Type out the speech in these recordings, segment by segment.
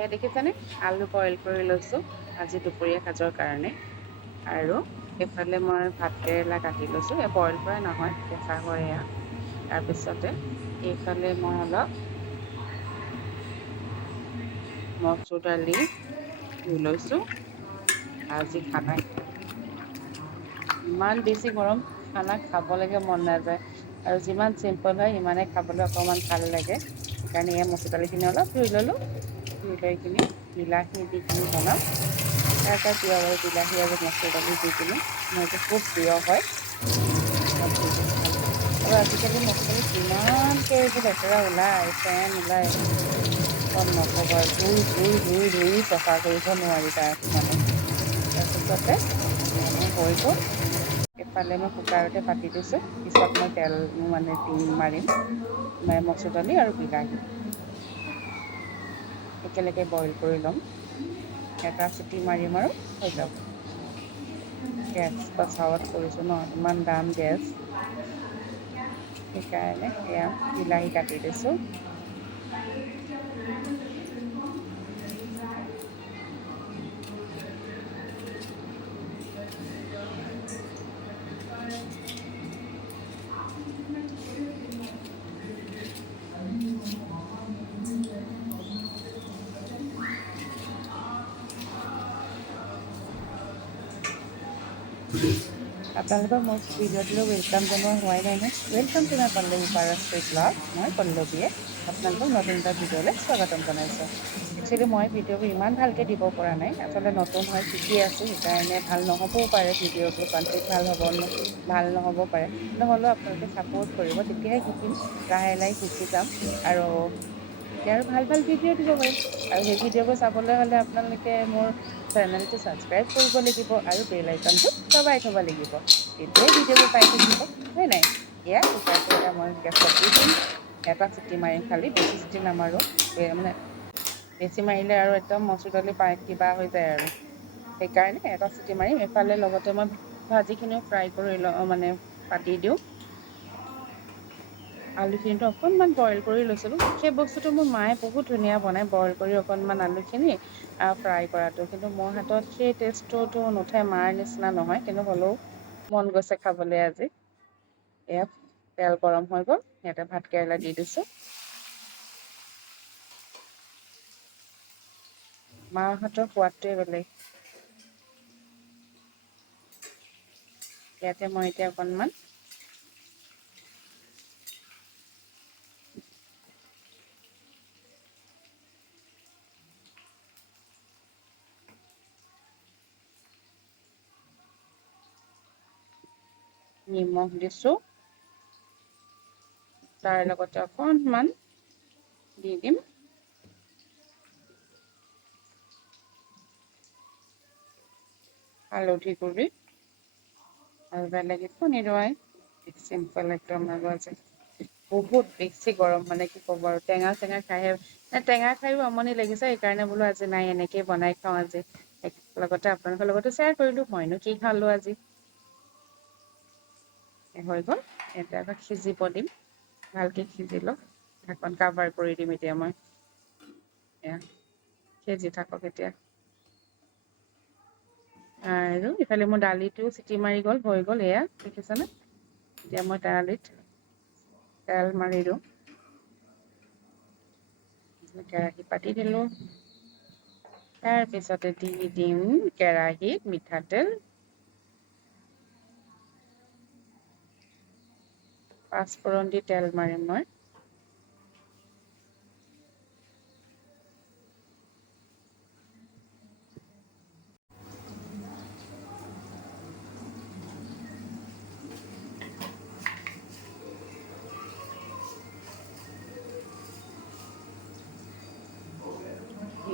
এয়া দেখিছেনে আলু বইল কৰি লৈছোঁ আজি দুপৰীয়া সাজৰ কাৰণে। আৰু এইফালে মই ভাত কেৰেলা কাটি লৈছোঁ, বইল কৰা নহয়, কেঁচা হয় এয়া। তাৰপিছতে এইফালে মই অলপ মচুৰ দালি ধুই লৈছোঁ। আজি খানা ইমান বেছি গৰম, খানা খাবলৈকে মন নাযায়। আৰু যিমান চিম্পল হয় সিমানে খাবলৈ অকণমান ভাল লাগে। সেইকাৰণে এই মচুৰ দালিখিনি অলপ ধুই ল'লোঁ। ধুই লৈ কিনি বিলাহী দি কিনি বনাম। কাৰ কাৰ প্ৰিয় বাৰু বিলাহী আৰু মচুৰ দালি দি কিনি, মোৰতো খুব প্ৰিয় হয়। অলপ ধুই কিনি ভালকে আৰু আজিকালি মচুৰ দালিত কিমানকে এইবোৰ লেতেৰা ওলাই, ফেন ওলাই। নক'ব আৰু ধুই চফা কৰিব নোৱাৰি তাক মানে। তাৰপিছতে এয়া মোৰ হৈ গ'ল। এইফালে মই কুকাৰতে পাতি দিছোঁ, পিছত মই তেল মানে মাৰিম। মচুৰ দালি আৰু বিলাহী। একেলগে বইল কৰি ল'ম, এটা চিটি মাৰিম আৰু হৈ যাব। গেছ বচাৱত কৰিছোঁ ন, ইমান দাম গেছ। সেইকাৰণে এয়া বিলাহী কাটি দিছোঁ। আপোনালোকৰ মোৰ ভিডিঅ'টোলৈ ৱেলকাম জনোৱা হোৱাই নাই নে? Welcome to my Pallavi Parashree blog. মই পল্লৱীয়ে আপোনালোকক নতুন এটা ভিডিঅ'লৈ স্বাগতম জনাইছোঁ। একচুৱেলি মই ভিডিঅ'বোৰ ইমান ভালকৈ দিব পৰা নাই, আচলতে নতুন হয় শিকি আছোঁ, সেইকাৰণে ভাল নহ'বও পাৰে ভিডিঅ'টো কণ্টেণ্ট ভাল নহ'ব পাৰে, নহ'লেও আপোনালোকে ছাপোৰ্ট কৰিব, তেতিয়াহে শিকিম। লাহে লাহে শিকি যাম আৰু তেতিয়া আৰু ভাল ভাল ভিডিঅ' দিব পাৰিম। আৰু সেই ভিডিঅ'বোৰ চাবলৈ হ'লে আপোনালোকে মোৰ চেনেলটো ছাবস্ক্ৰাইব কৰিব লাগিব আৰু বেল আইকনটো দবাই থ'ব লাগিব। তেতিয়াই ভিডিঅ'বোৰ পাই থাকিব, হয় নাই? এয়া কুকাৰটো এতিয়া মই গেছত দি দিম। এটা চিটি মাৰিম খালি, বেছি চিটি নামাৰোঁ। মানে বেছি মাৰিলে আৰু একদম মচুৰ দালি কিবা হৈ যায় আৰু। সেইকাৰণে এটা চিটি মাৰিম, এইফালে লগতে মই ভাজিখিনিও ফ্ৰাই কৰি লওঁ, মানে পাতি দিওঁ। আলুখিনিটো অকণমান বইল কৰি লৈছিলোঁ, সেই বস্তুটো মোৰ মায়ে বহুত ধুনীয়া বনাই, বইল কৰি অকণমান আলুখিনি ফ্ৰাই কৰাটো, কিন্তু মোৰ হাতত সেই টেষ্টটোতো নুঠে, মাৰ নিচিনা নহয়। কিন্তু হ'লেও মন গৈছে খাবলৈ আজি। এয়া তেল গৰম হৈ গ'ল, ইয়াতে ভাত কেৰেলা দি দিছোঁ। মাৰ হাতৰ সোৱাদটোৱে বেলেগ। ইয়াতে মই এতিয়া অকণমান নিমখ দিছোঁ। তাৰ লগতে অকণমান দি দিম হালধি গুড়ি আৰু বেলেগ একো নিদোঁৱাই, চিম্পল একদম আৰু আজি। বহুত বেছি গৰম, মানে কি ক'ব আৰু টেঙা চেঙা খাইহে টেঙা খায়ও আমনি লাগিছে, সেইকাৰণে বোলো আজি নাই এনেকেই বনাই খাওঁ আজি। লগতে আপোনালোকৰ লগতো শ্বেয়াৰ কৰিলোঁ, মইনো কি খালোঁ আজি। হৈ গ'ল, এতিয়া আকৌ সিজিব দিম। ভালকৈ সিজি লওক, ঢাকন কাভাৰ কৰি দিম এতিয়া মই। এয়া সিজি থাকক এতিয়া। আৰু ইফালে মোৰ দালিটো চিটি মাৰি গ'ল, হৈ গ'ল এয়া দেখিছেনে? এতিয়া মই দালিত তেল মাৰি দিওঁ। কেৰাহী পাতি দিলোঁ। তাৰপিছতে দি দিম কেৰাহীত মিঠাতেল। পাঁচফোৰণ দি তেল মাৰিম মই।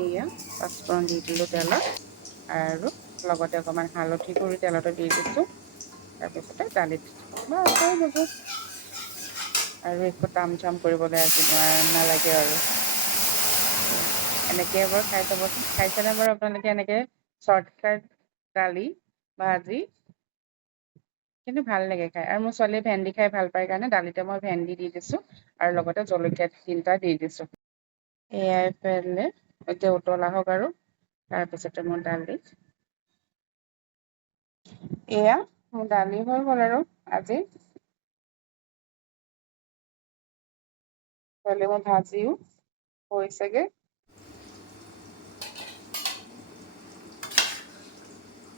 এয়া পাঁচফোৰণ দি দিলোঁ তেলত। আৰু লগতে অকণমান হালধি গুড়ি তেলতে দি দিছোঁ। তাৰপিছতে দালিত দি দিছোঁ, বাচ হৈ যাব। আৰু একো তাম ঝাম কৰিবলৈ আজি নালাগে আৰু। এনেকে এবাৰ খাই চাবচোন, খাইছেনে বাৰু আপোনালোকে এনেকে চৰ্টকাট দালি ভাজি? কিন্তু ভাল লাগে খাই, আৰু মোৰ ছোৱালীয়ে ভেন্দি খাই ভাল পায় কাৰণে দালিতে মই ভেন্দি দি দিছোঁ। আৰু লগতে জলকীয়া 3টা দি দিছোঁ। এয়া ইফালে এতিয়া উতল আহক আৰু তাৰপিছতে মোৰ দালি এয়া মোৰ দালি হৈ গ'ল আৰু আজি মোৰ ভাজিও হৈছেগে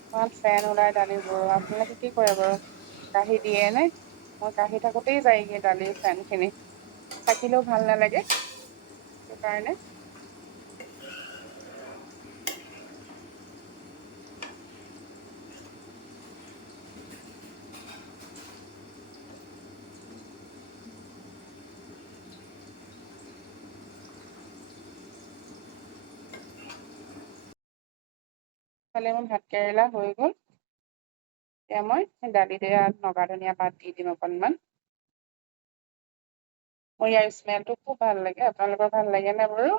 ইমান ফেন ওলাই দালিবোৰ আপোনালোকে কি কৰে বাৰু কাঢ়ি দিয়ে নে মই কাঢ়ি থাকোতেই যায়গে দালিৰ ফেনখিনি থাকিলেও ভাল নালাগে সেইকাৰণে মোৰ ভাত কেৰেলা হৈ গ'ল এতিয়া মই দালিতে নগা ধনিয়া পাত দি দিম অকণমান মোৰ ইয়াৰ স্মেলটো খুব ভাল লাগে আপোনালোকৰ ভাল লাগে নে বাৰু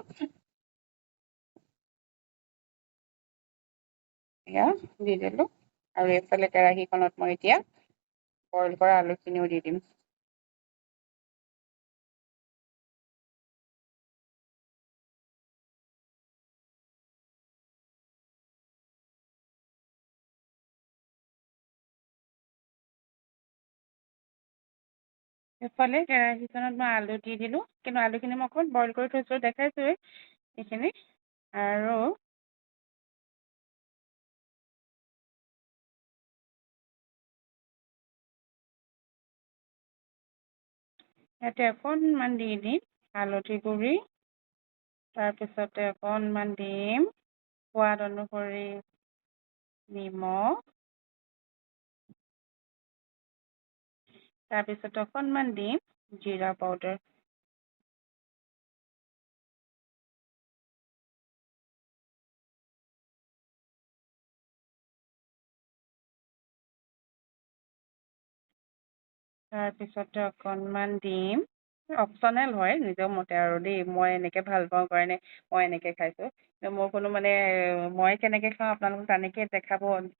এয়া দি দিলোঁ আৰু এইফালে কেৰাহীখনত মই এতিয়া বইল কৰা আলুখিনিও দি দিম এইফালে কেৰাহীখনত মই আলু দি দিলোঁ কিন্তু আলুখিনি মই অকণমান বইল কৰি থৈছোঁ দেখাইছোঁৱেই সেইখিনি আৰু ইয়াতে অকণমান দি দিম হালধি গুড়ি তাৰপিছতে অকণমান দিম সোৱাদ অনুসৰি নিমখ তাৰপিছতে অকণমান দিম জিৰা পাউডাৰ তাৰপিছতে অকণমান দিম অপশ্যনেল হয় নিজৰ মতে আৰু দেই মই এনেকৈ ভাল পাওঁ কাৰণে মই এনেকৈ খাইছোঁ মোৰ কোনো মানে মই কেনেকৈ খাওঁ আপোনালোকক তেনেকৈ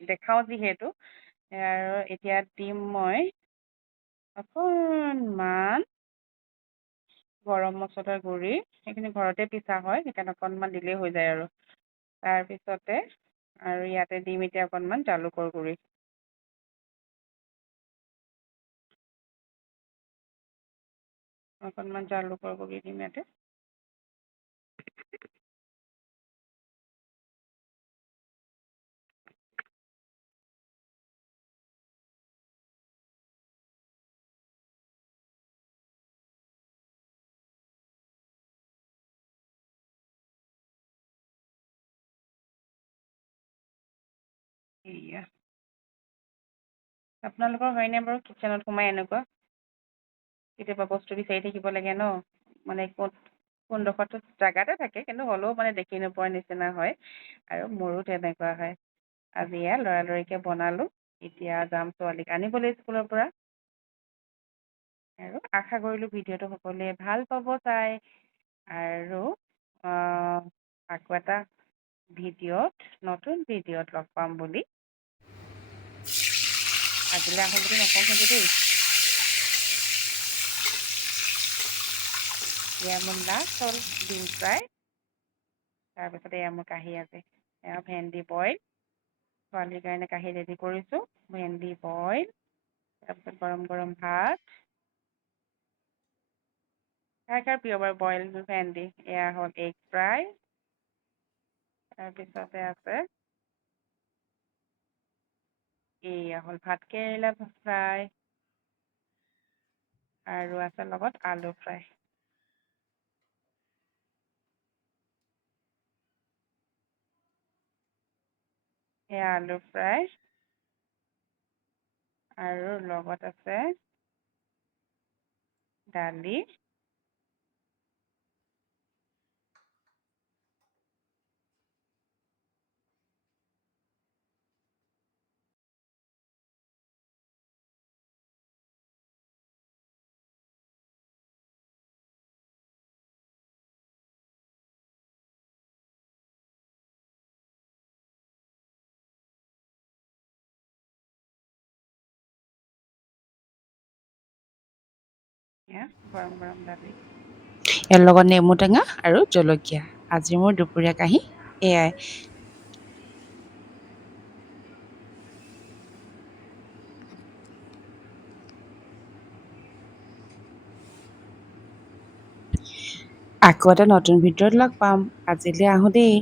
দেখাওঁ যিহেতু আৰু এতিয়া দিম মই অকণমান গৰম মছলাৰ গুড়ি সেইখিনি ঘৰতে পিছা হয় সেইকাৰণে অকণমান দিলেই হৈ যায় আৰু তাৰপিছতে আৰু ইয়াতে দিম এতিয়া অকণমান জালুকৰ গুড়ি অকণমান জালুকৰ গুড়ি দিম ইয়াতে এয়া আপোনালোকৰ হয়নে বাৰু কিটচেনত সোমাই এনেকুৱা কেতিয়াবা বস্তু বিচাৰি থাকিব লাগে ন মানে কোনডোখৰতো জেগাতে থাকে কিন্তু হ'লেও মানে দেখি নোপোৱাৰ নিচিনা হয় আৰু মোৰো তেনেকুৱা হয় আজি এয়া লৰালৰিকৈ বনালোঁ এতিয়া যাম ছোৱালীক আনিবলৈ স্কুলৰ পৰা আৰু আশা কৰিলোঁ ভিডিঅ'টো সকলোৱে ভাল পাব চাই আৰু আকৌ এটা নতুন ভিডিঅ'ত লগ পাম বুলি আজিলৈ আহোঁ বুলি নকওঁ কিন্তু দেই এয়া মোৰ লাষ্ট হ'ল ডিম ফ্ৰাই তাৰপিছতে এয়া মোৰ কাঢ়ি আছে এয়া ভেন্দি বইল ছোৱালীৰ কাৰণে কাঢ়ি ৰেডি কৰিছোঁ ভেন্দি বইল তাৰপিছত গৰম গৰম ভাত কাৰ প্ৰিয় বাৰু বইল ভেন্দি এয়া হ'ল এগ ফ্ৰাই তাৰপিছতে আছে এয়া হ'ল ভাত কেৰেলা ফ্ৰাই আৰু আছে লগত আলু ফ্ৰাই এয়া আলু ফ্ৰাই আৰু লগত আছে দালি এয়া গৰম গৰম দালি ইয়াৰ লগত নেমু টেঙা আৰু জলকীয়া আজি মোৰ দুপৰীয়া কাহি এয়াই। আকৌ এটা নতুন ভিডিঅ'ত লগ পাম। আজিলৈ আহোঁ দেই।